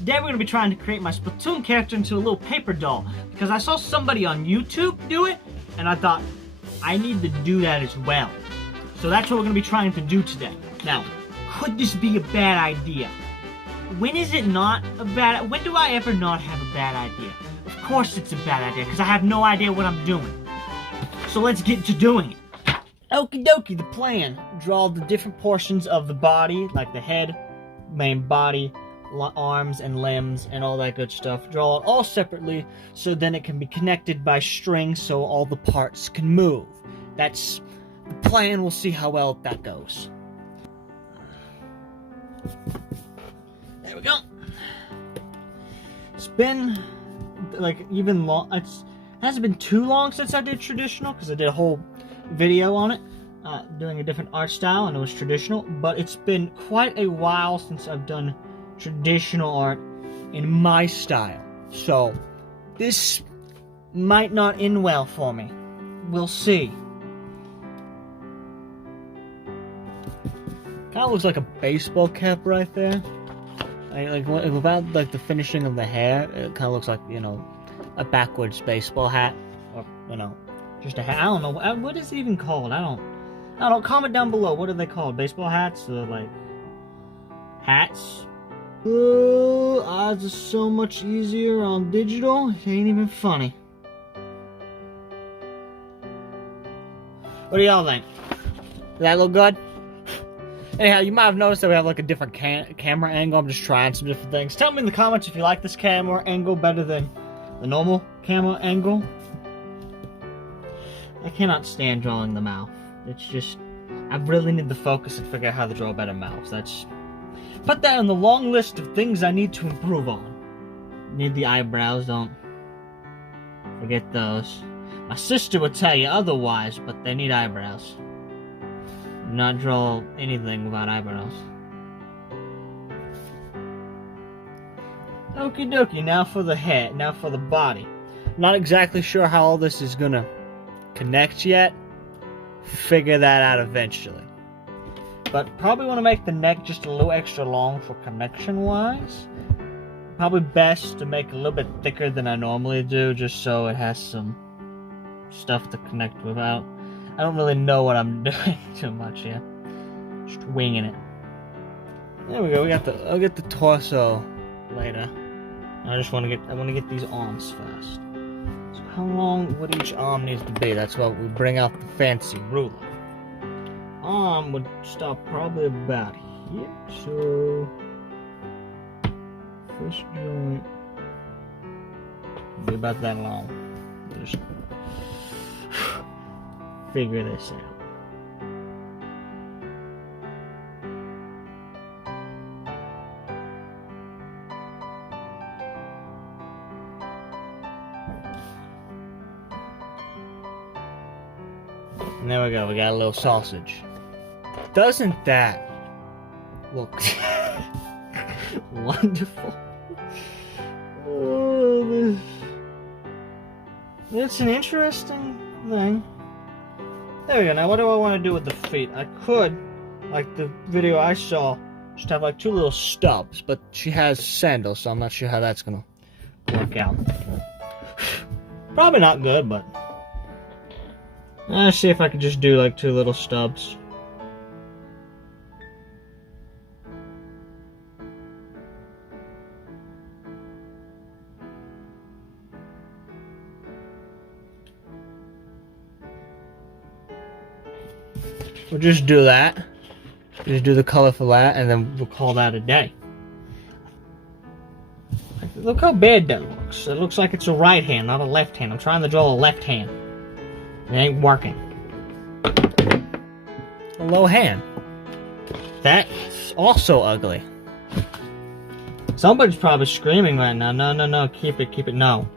Today we're going to be trying to create my Splatoon character into a little paper doll, because I saw somebody on YouTube do it, and I thought, I need to do that as well. So that's what we're going to be trying to do today. Now, could this be a bad idea? When is it not a bad... When do I ever not have a bad idea? Of course it's a bad idea, because I have no idea what I'm doing. So let's get to doing it. Okie dokie, the plan. Draw the different portions of the body, like the head, main body, arms and limbs, and all that good stuff. Draw it all separately, so then it can be connected by string, so all the parts can move. That's the plan. We'll see how well that goes. There we go. It's been like even long. It hasn't been too long since I did traditional, because I did a whole video on it, doing a different art style, and it was traditional. But it's been quite a while since I've done traditional art in my style, so this might not end well for me. We'll see. Kind of looks like a baseball cap right there. Like without like the finishing of the hair, it kind of looks like, you know, a backwards baseball hat, or, you know, just a hat. I don't know what is it even called. I don't. Comment down below. What are they called? Baseball hats, or like hats? Oh, odds are so much easier on digital. It ain't even funny. What do y'all think? Does that look good? Anyhow, you might have noticed that we have like a different camera angle. I'm just trying some different things. Tell me in the comments if you like this camera angle better than the normal camera angle. I cannot stand drawing the mouth. It's just, I really need to focus and figure out how to draw a better mouth. That's... Put that on the long list of things I need to improve on. Need the eyebrows, don't forget those. My sister would tell you otherwise, but they need eyebrows. Do not draw anything without eyebrows. Okie dokie, now for the head, now for the body. Not exactly sure how all this is gonna connect yet. Figure that out eventually. But probably want to make the neck just a little extra long for connection-wise. Probably best to make it a little bit thicker than I normally do, just so it has some stuff to connect without. I don't really know what I'm doing too much here. Just winging it. There we go. I'll get the torso later. I want to get these arms first. So how long would each arm needs to be? That's what we bring out the fancy ruler. Arm would stop probably about here, so first joint be about that long. Just figure this out. And there we go, we got a little sausage. Doesn't that look wonderful? Oh, it's an interesting thing. There we go. Now what do I want to do with the feet? I could, like the video I saw, just have like two little stubs, but she has sandals, so I'm not sure how that's gonna work out. Probably not good, but let's see if I can just do like two little stubs. We'll just do that. Just do the color for that, and then we'll call that a day. Look how bad that looks. It looks like it's a right hand, not a left hand. I'm trying to draw a left hand. It ain't working. A low hand. That's also ugly. Somebody's probably screaming right now. No, no, no, keep it, no.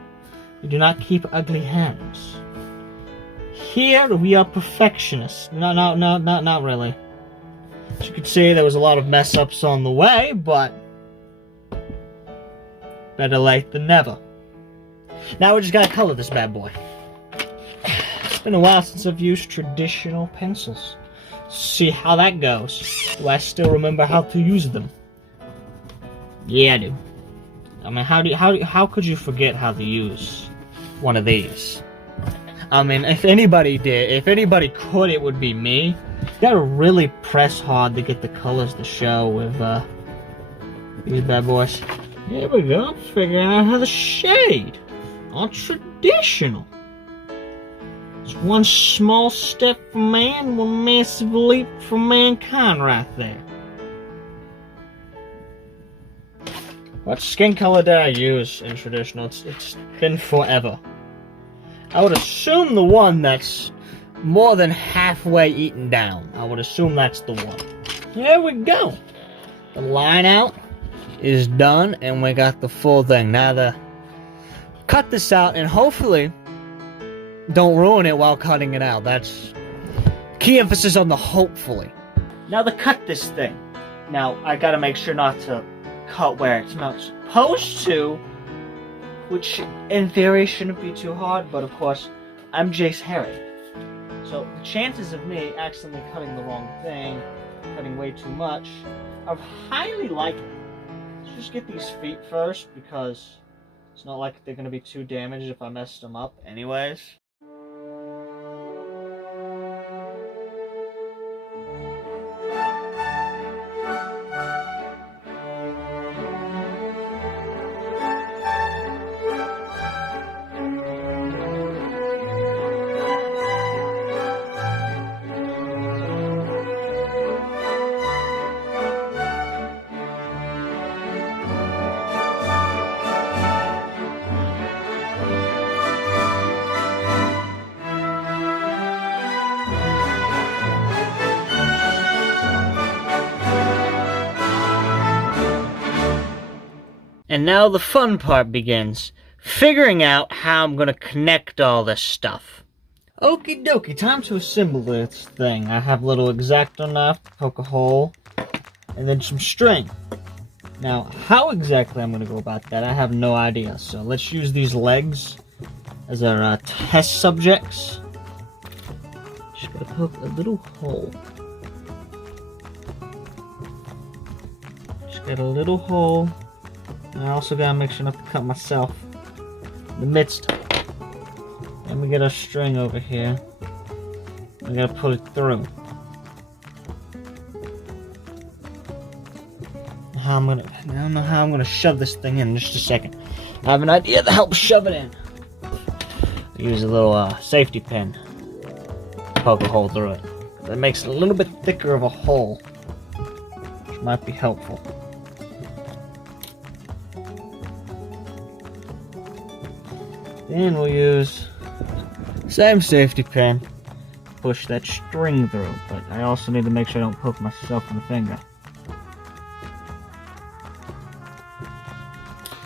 You do not keep ugly hands. Here we are perfectionists. No, not really. As you can see, there was a lot of mess ups on the way, but better late than never. Now we just gotta color this bad boy. It's been a while since I've used traditional pencils. See how that goes. Do I still remember how to use them? Yeah, I do. I mean, how could you forget how to use one of these? I mean, if anybody could, it would be me. You gotta really press hard to get the colors to show with these bad boys. Here we go. I'm figuring out how to shade. All traditional. It's one small step for man, one massive leap for mankind right there. What skin color did I use in traditional? It's been forever. I would assume the one that's more than halfway eaten down. I would assume that's the one. There we go. The line out is done, and we got the full thing. Now cut this out, and hopefully don't ruin it while cutting it out. That's key emphasis on the hopefully. Now to cut this thing. Now I gotta make sure not to cut where it's not supposed to, which in theory shouldn't be too hard, but of course I'm Jace Harry, so the chances of me accidentally cutting the wrong thing, cutting way too much, are highly likely. Let's just get these feet first, because it's not like they're going to be too damaged if I mess them up anyways. And now the fun part begins. Figuring out how I'm gonna connect all this stuff. Okie dokie, time to assemble this thing. I have a little X-Acto knife to poke a hole, and then some string. Now, how exactly I'm gonna go about that, I have no idea. So let's use these legs as our test subjects. Just gotta poke a little hole. Just got a little hole. I also gotta make sure not to cut myself in the midst. And we get our string over here. We gotta put it through. I don't know how I'm gonna shove this thing in just a second. I have an idea to help shove it in. Use a little safety pin. Poke a hole through it. That makes it a little bit thicker of a hole, which might be helpful. Then we'll use same safety pin, push that string through, but I also need to make sure I don't poke myself in the finger.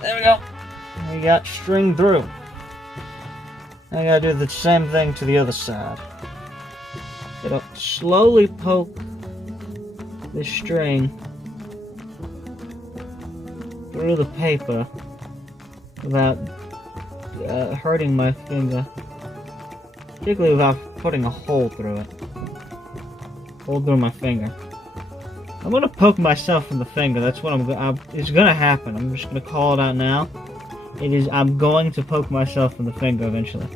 There we go. We got string through. I gotta do the same thing to the other side. Gotta slowly poke the string through the paper without hurting my finger, particularly without putting a hole through it. Hole through my finger. I'm gonna poke myself in the finger. That's what it's gonna happen. I'm just gonna call it out now. I'm going to poke myself in the finger eventually.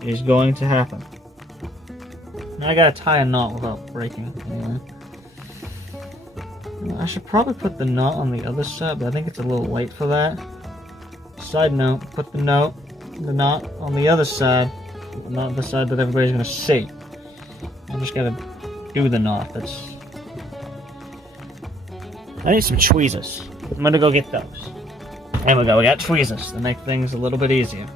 It is going to happen. Now I gotta tie a knot without breaking it anyway. I should probably put the knot on the other side, but I think it's a little late for that. Side note, put the knot on the other side, not the side that everybody's gonna see. I just gotta do the knot. I need some tweezers. I'm gonna go get those. There we go, we got tweezers to make things a little bit easier.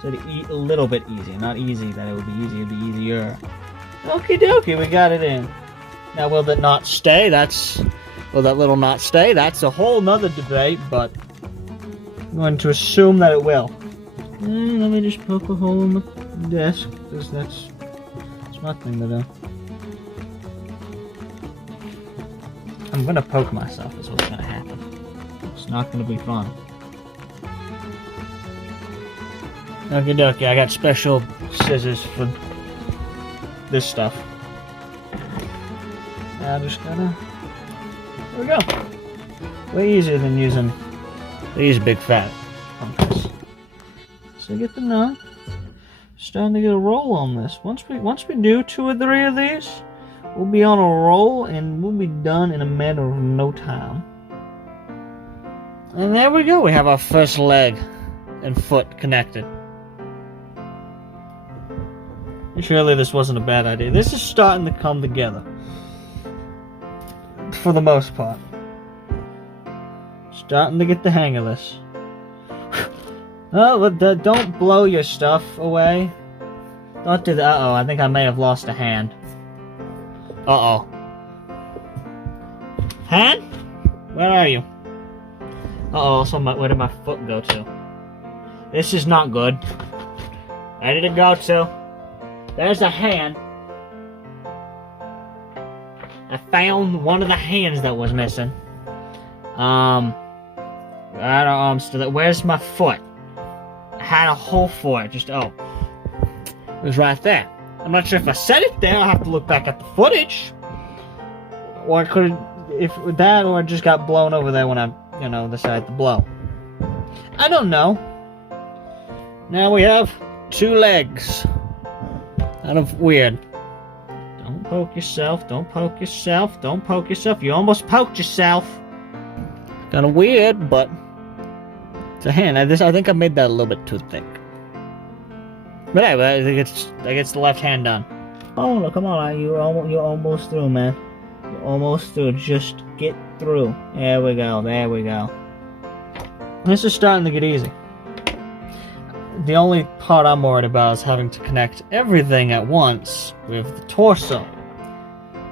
So to eat a little bit easier, not easy that it would be easy, it'd be easier. Okie dokie, we got it in. Now, will that knot stay? Will that little knot stay? That's a whole nother debate, but I'm going to assume that it will. And let me just poke a hole in the desk, because that's my thing to do. I'm gonna poke myself is what's gonna happen. It's not gonna be fun. Okie dokie, I got special scissors for this stuff. I just gotta... There we go. Way easier than using these big fat pumpkins. So you get the knot. Starting to get a roll on this. Once we do 2 or 3 of these, we'll be on a roll and we'll be done in a matter of no time. And there we go. We have our first leg and foot connected. Surely this wasn't a bad idea. This is starting to come together. For the most part. Starting to get the hang of this. Oh, but don't blow your stuff away. Don't do that. Uh-oh, I think I may have lost a hand. Uh-oh. Hand? Where are you? Uh-oh, so where did my foot go to? This is not good. Where did it go to? There's a hand. I found one of the hands that was missing. Where's my foot? I had a hole for it. It was right there. I'm not sure if I set it there. I'll have to look back at the footage. Or it could have, or it just got blown over there when I, decided to blow. I don't know. Now we have 2 legs. Kind of weird. Don't poke yourself. Don't poke yourself. Don't poke yourself. You almost poked yourself. Kind of weird, but it's a hand. I think I made that a little bit too thick. But anyway, I guess the left hand done. Oh no! Come on, you're almost through, man. You're almost through. Just get through. There we go. There we go. This is starting to get easy. The only part I'm worried about is having to connect everything at once with the torso.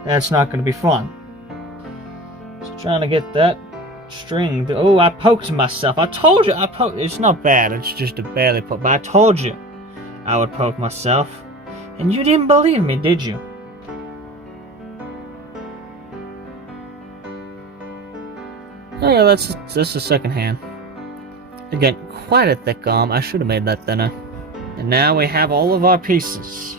That's not going to be fun. Just trying to get that string. Oh, I poked myself. I told you I poked. It's not bad. It's just a barely poke. But I told you I would poke myself, and you didn't believe me, did you? Oh yeah, that's the second hand. Again, quite a thick arm. I should have made that thinner. And now we have all of our pieces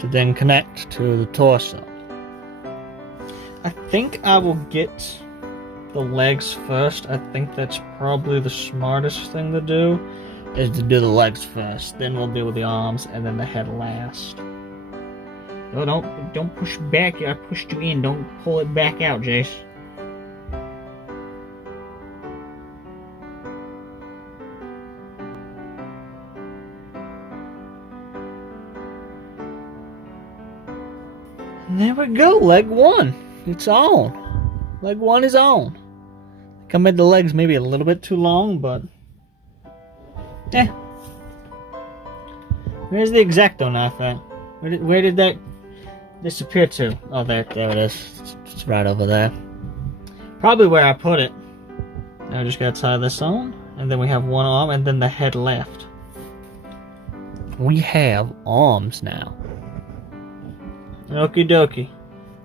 to then connect to the torso. I think I will get the legs first. I think that's probably the smartest thing to do, is to do the legs first. Then we'll deal with the arms and then the head last. Oh, don't push back. I pushed you in. Don't pull it back out, Jace. And there we go, leg 1. It's on. Leg 1 is on. I think I made the legs maybe a little bit too long, but where's the X-Acto knife at? Where did that disappear to? Oh, there it is. It's right over there. Probably where I put it. Now I just gotta tie this on, and then we have one arm, and then the head left. We have arms now. Okie dokie.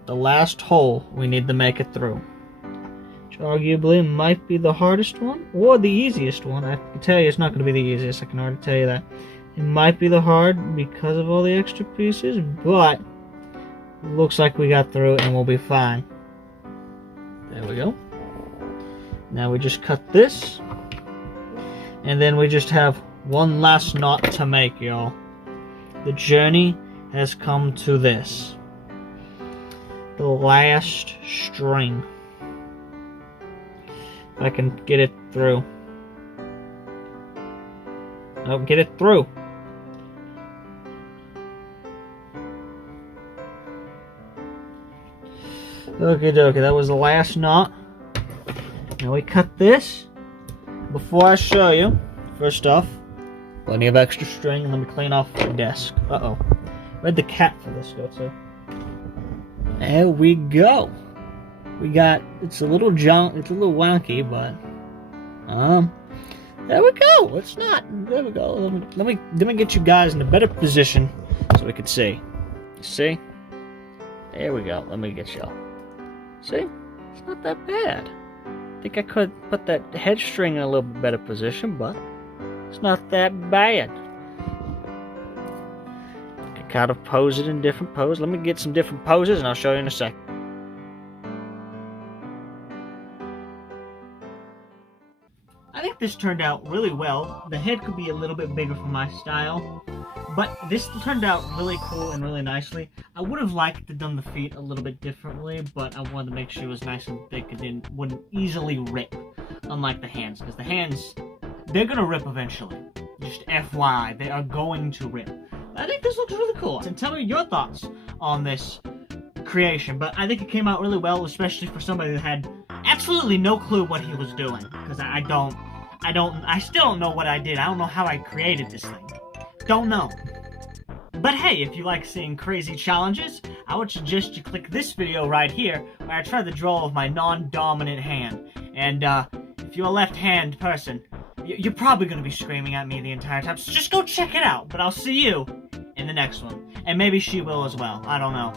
The last hole we need to make it through. Which arguably might be the hardest one, or the easiest one. I can tell you it's not going to be the easiest, I can already tell you that. It might be the hard because of all the extra pieces, but looks like we got through it and we'll be fine. There we go. Now we just cut this, and then we just have one last knot to make, y'all. The journey has come to this. The last string. If I can get it through. Oh, get it through. Okay, dokie, that was the last knot. Now we cut this. Before I show you, first off, plenty of extra string, and let me clean off the desk. Uh-oh. Where'd the cat for this go to? There we go. We got, it's a little wonky, but there we go. It's not. There we go. Let me get you guys in a better position so we can see. See? There we go. Let me get y'all. See? It's not that bad. I think I could put that head string in a little bit better position, but it's not that bad. Kind of pose it in different poses. Let me get some different poses and I'll show you in a second. I think this turned out really well. The head could be a little bit bigger for my style, but this turned out really cool and really nicely. I would have liked to have done the feet a little bit differently, but I wanted to make sure it was nice and thick and wouldn't easily rip, unlike the hands, because the hands, they're gonna rip eventually. Just FYI, they are going to rip. I think this looks really cool, and tell me your thoughts on this creation, but I think it came out really well, especially for somebody that had absolutely no clue what he was doing, because I still don't know what I did. I don't know how I created this thing. Don't know. But hey, if you like seeing crazy challenges, I would suggest you click this video right here, where I try the draw of my non-dominant hand. And if you're a left-hand person, you're probably going to be screaming at me the entire time, so just go check it out. But I'll see you in the next one. And maybe she will as well. I don't know.